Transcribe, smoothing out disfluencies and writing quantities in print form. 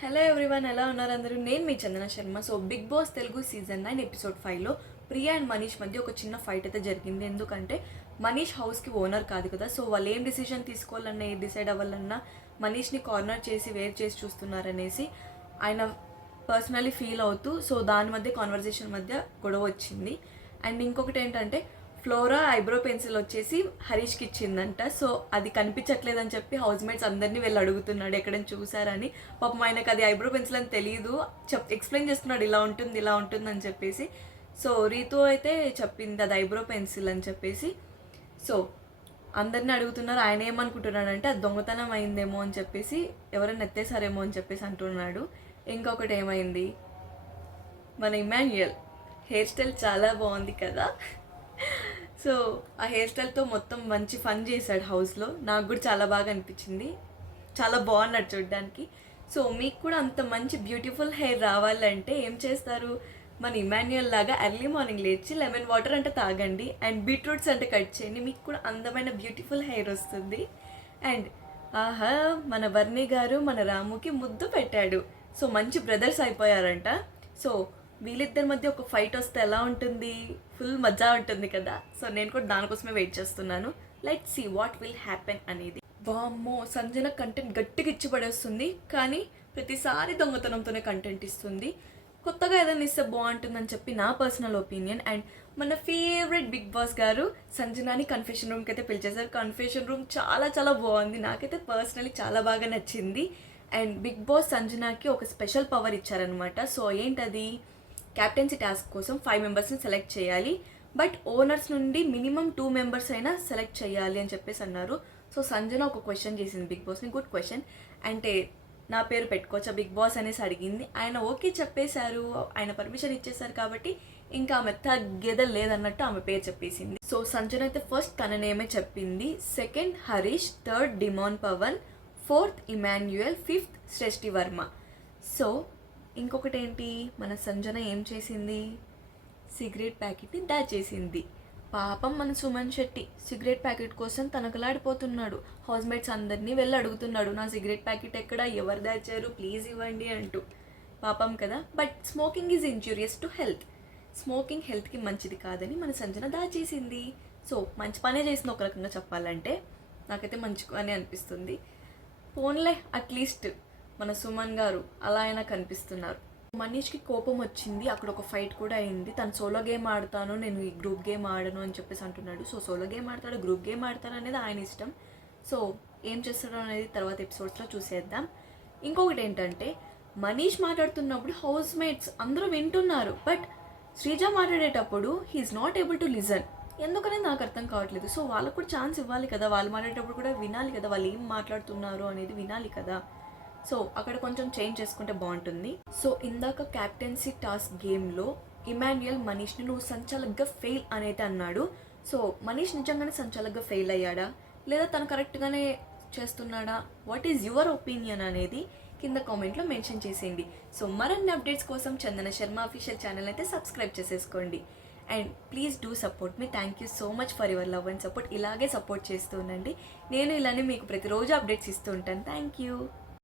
Hello everyone, ఎలా ఉన్నారు అందరూ? నేను మీ Chandana Sharma. So Bigg Boss Telugu season 9 episode 5లో ప్రియా అండ్ మనీష్ మధ్య ఒక చిన్న ఫైట్ అయితే జరిగింది. ఎందుకంటే మనీష్ హౌస్కి ఓనర్ కాదు కదా, సో వాళ్ళు ఏం డిసిజన్ తీసుకోవాలన్నా ఏ డిసైడ్ అవ్వాలన్నా మనీష్ని కార్నర్ చేసి వేవ్ చేసి చూస్తున్నారనేసి ఆయన పర్సనలీ ఫీల్ అవుతూ, సో దాని మధ్య కాన్వర్జేషన్ మధ్య గొడవ వచ్చింది. అండ్ ఇంకొకటి ఏంటంటే ఫ్లోరా ఐబ్రో పెన్సిల్ వచ్చేసి హరీష్కి ఇచ్చిందంట. సో అది కనిపించట్లేదని చెప్పి హౌస్ మేట్స్ అందరినీ వెళ్ళి అడుగుతున్నాడు ఎక్కడైనా చూసారని. పాపం ఆయనకు అది ఐబ్రో పెన్సిల్ అని తెలియదు, ఎక్స్ప్లెయిన్ చేస్తున్నాడు ఇలా ఉంటుంది ఇలా ఉంటుంది అని చెప్పేసి. సో రీతు అయితే చెప్పింది అది ఐబ్రో పెన్సిల్ అని చెప్పేసి. సో అందరిని అడుగుతున్నారు. ఆయన ఏమనుకుంటున్నాడంటే అది దొంగతనం అయిందేమో అని చెప్పేసి, ఎవరైనా ఎత్తేసారేమో అని చెప్పేసి అంటున్నాడు. ఇంకొకటి ఏమైంది, మన ఇమాన్యుయల్ హెయిర్ స్టైల్ చాలా బాగుంది కదా. సో ఆ హెయిర్ స్టైల్తో మొత్తం మంచి ఫన్ చేశాడు హౌస్లో. నాకు కూడా చాలా బాగా అనిపించింది, చాలా బాగున్నాడు చూడడానికి. సో మీకు కూడా అంత మంచి బ్యూటిఫుల్ హెయిర్ రావాలంటే ఏం చేస్తారు, మన ఇమాన్యుయల్ లాగా ఎర్లీ మార్నింగ్ లేచి లెమన్ వాటర్ అంటే తాగండి అండ్ బీట్రూట్స్ అంటే కట్ చేయండి, మీకు కూడా అందమైన బ్యూటిఫుల్ హెయిర్ వస్తుంది. అండ్ ఆహా, మన వర్ణి గారు మన రాముకి ముద్దు పెట్టాడు. సో మంచి బ్రదర్స్ అయిపోయారంట. సో వీళ్ళిద్దరి మధ్య ఒక ఫైట్ వస్తే ఎలా ఉంటుంది, ఫుల్ మజా ఉంటుంది కదా. సో నేను కూడా దానికోసమే వెయిట్ చేస్తున్నాను. Let's see what will happen అనేది. వామ్మో, సంజన కంటెంట్ గట్టిగా ఇచ్చి పడేస్తుంది, కానీ ప్రతిసారి దొంగతనంతోనే కంటెంట్ ఇస్తుంది. కొత్తగా ఏదైనా ఇస్తే బాగుంటుందని చెప్పి నా పర్సనల్ ఒపీనియన్. అండ్ మన ఫేవరెట్ బిగ్ బాస్ గారు సంజనాని కన్ఫెషన్ రూమ్కి అయితే పిలిచేశారు. కన్ఫెషన్ రూమ్ చాలా చాలా బాగుంది, నాకైతే పర్సనలీ చాలా బాగా నచ్చింది. అండ్ బిగ్ బాస్ సంజనాకి ఒక స్పెషల్ పవర్ ఇచ్చారనమాట. సో ఏంటది, క్యాప్టెన్సీ టాస్క్ కోసం 5 మెంబర్స్ని సెలెక్ట్ చేయాలి, బట్ ఓనర్స్ నుండి మినిమం 2 మెంబర్స్ అయినా సెలెక్ట్ చేయాలి అని చెప్పేసి అన్నారు. సో సంజన ఒక క్వశ్చన్ చేసింది బిగ్ బాస్ని, గుడ్ క్వశ్చన్. అంటే నా పేరు పెట్టుకోవచ్చా బిగ్ బాస్ అనేసి అడిగింది. ఆయన ఓకే చెప్పేశారు, ఆయన పర్మిషన్ ఇచ్చేశారు కాబట్టి ఇంకా ఆమె తగ్గేదే లేదన్నట్టు ఆమె పేరు చెప్పేసింది. సో సంజన అయితే ఫస్ట్ తన నేమే చెప్పింది, second Harish, third Demon Pavan, fourth Emmanuel, fifth Shreshti Varma. So ఇంకొకటి ఏంటి, మన సంజన ఏం చేసింది, సిగరెట్ ప్యాకెట్ని దాచేసింది. పాపం మన సుమన్ శెట్టి సిగరెట్ ప్యాకెట్ కోసం తనకలాడిపోతున్నాడు. హౌస్మేట్స్ అందరినీ వెళ్ళి అడుగుతున్నాడు, నా సిగరెట్ ప్యాకెట్ ఎక్కడ, ఎవరు దాచారు, ప్లీజ్ ఇవ్వండి అంటూ. పాపం కదా. But smoking is injurious to health, smoking హెల్త్కి మంచిది కాదని మన సంజన దాచేసింది. సో మంచి పనే చేసింది ఒక రకంగా చెప్పాలంటే, నాకైతే మంచిగానే అనిపిస్తుంది. ఫోన్లే, అట్లీస్ట్ మన సుమన్ గారు అలా అయినా కనిపిస్తున్నారు. మనీష్కి కోపం వచ్చింది, అక్కడ ఒక ఫైట్ కూడా అయింది. తను సోలో గేమ్ ఆడతాను, నేను ఈ గ్రూప్ గేమ్ ఆడను అని చెప్పేసి అంటున్నాడు. సో సోలో గేమ్ ఆడతాడు, గ్రూప్ గేమ్ ఆడతాడు అనేది ఆయన ఇష్టం. సో ఏం చేస్తాడో అనేది తర్వాత ఎపిసోడ్స్లో చూసేద్దాం. ఇంకొకటి ఏంటంటే, మనీష్ మాట్లాడుతున్నప్పుడు హౌస్ మేట్స్ అందరూ వింటున్నారు, బట్ శ్రీజ మాట్లాడేటప్పుడు he is not able to listen. ఎందుకనేది నాకు అర్థం కావట్లేదు. సో వాళ్ళకు కూడా ఛాన్స్ ఇవ్వాలి కదా, వాళ్ళు మాట్లాడేటప్పుడు కూడా వినాలి కదా, వాళ్ళు ఏం మాట్లాడుతున్నారు అనేది వినాలి కదా. సో అక్కడ కొంచెం చేంజ్ చేసుకుంటే బాగుంటుంది. సో ఇందాక క్యాప్టెన్సీ టాస్క్ గేమ్లో ఇమాన్యుయల్ మనీష్ని నువ్వు సంచాలకుగా ఫెయిల్ అనేది అన్నాడు. సో మనీష్ నిజంగానే సంచాలకుగా ఫెయిల్ అయ్యాడా, లేదా తను కరెక్ట్గానే చేస్తున్నాడా, వాట్ ఈజ్ యువర్ ఒపీనియన్ అనేది కింద కామెంట్లో మెన్షన్ చేసేయండి. సో మరిన్ని అప్డేట్స్ కోసం చందన శర్మ అఫీషియల్ ఛానల్ అయితే సబ్స్క్రైబ్ చేసేసుకోండి. And please do support me. Thank you so much for your love and support. ఇలాగే సపోర్ట్ చేస్తూ ఉండండి. నేను ఇలానే మీకు ప్రతిరోజు అప్డేట్స్ ఇస్తూ ఉంటాను. Thank you.